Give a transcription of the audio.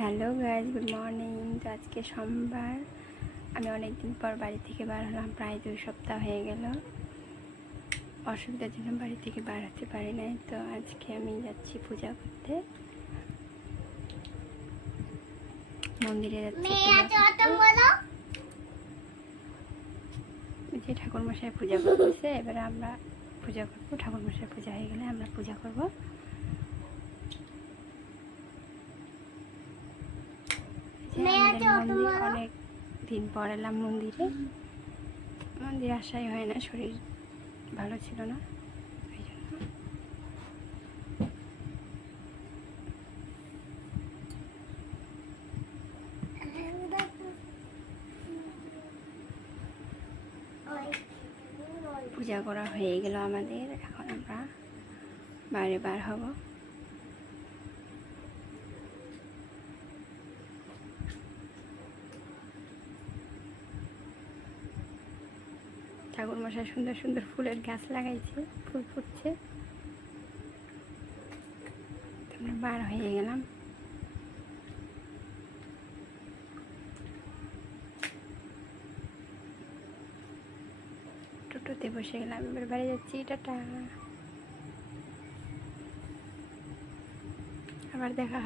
Hello guys, good morning. তো আজকে সোমবার। আমি অনেক দিন পর বাড়ি থেকে বার হলাম, প্রায় 2 সপ্তাহ হয়ে গেল। অসুবিধার জন্য বাড়ি থেকে বার হতে পারি নাই। তো আজকে আমি যাচ্ছি পূজা করতে, মন্দিরে যাচ্ছি যে ঠাকুরমশাই পূজা করতেছে। এবারে আমরা পূজা করবো, ঠাকুরমশাই পূজা হয়ে গেলে আমরা পূজা করবো। অনেক দিন পর এলাম মন্দিরে আসাই হয় না, শরীর ভালো ছিল না, ওই জন্য। পূজা করা হয়ে গেল আমাদের, এখন আমরা বাইরে বার হব। ঠাকুরমশাই সুন্দর সুন্দর ফুলের গাছ লাগাইছে, ফুল ফুটছে। আমরা বার হয়ে গেলাম। টোটোতে বসে গেলাম, এবার বাড়ি যাচ্ছি। টাটা, আবার দেখা।